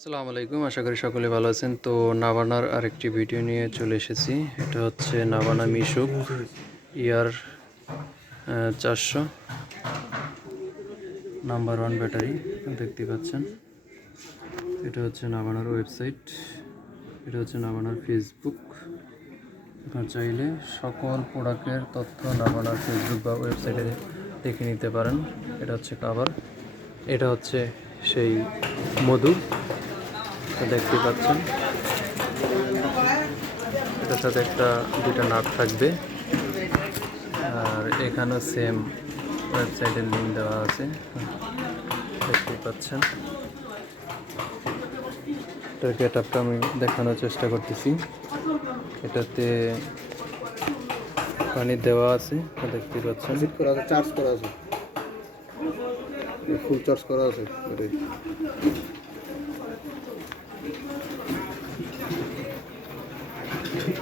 আসসালামু আলাইকুম, আশা করি সকলে ভালো আছেন। তো নাভানার আরেকটি ভিডিও নিয়ে চলে এসেছি। এটা হচ্ছে নাভানা মিশুক ইয়ার চারশো নাম্বার ওয়ান ব্যাটারি, দেখতে পাচ্ছেন। এটা হচ্ছে নাভানার ওয়েবসাইট, এটা হচ্ছে নাভানার ফেসবুক। চাইলে সকল প্রোডাক্টের তথ্য নাভানার ফেসবুক বা ওয়েবসাইটে দেখে নিতে পারেন। এটা হচ্ছে কাভার, এটা হচ্ছে সেই মধু। দেখতে পাচ্ছেন। এটার সাথে একটা দুটা নাট থাকবে। আর এখানেও সেম ওয়েবসাইটের লিঙ্ক দেওয়া আছে। দেখতে পাচ্ছেন। এটার গেট আপটা আমি দেখানোর চেষ্টা করতেছি। এটাতে পানি দেওয়া আছে দেখতে পাচ্ছেন। করা আছে চার্জ করা আছে। ফুল চার্জ করা আছে। এটাই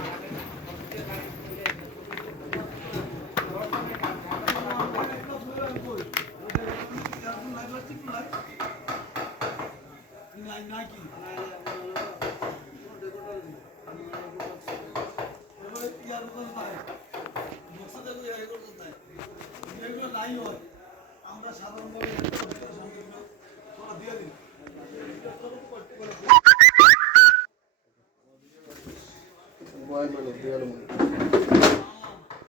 মোবাইল Bueno, los días